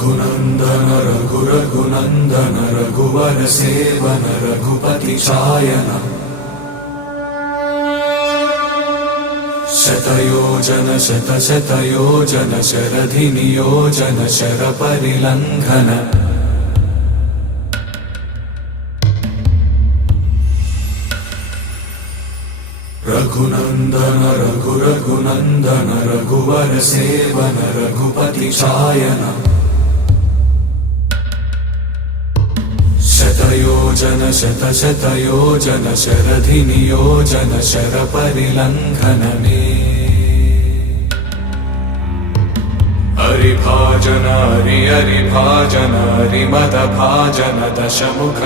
रघुनन्दन रघुनन्दन रघुवर seven Raghupati चायन शतयोजन शतशतयोजन शरधि नियोजन sir परिलंघन Raghunandan Raghunandan रघुवर seven Raghupati चायन शतयोजन शतशतयोजन शरधि नियोजन sir परिलंघन हरिभाजन हरिभाजन हरिमद भाजन दशमुख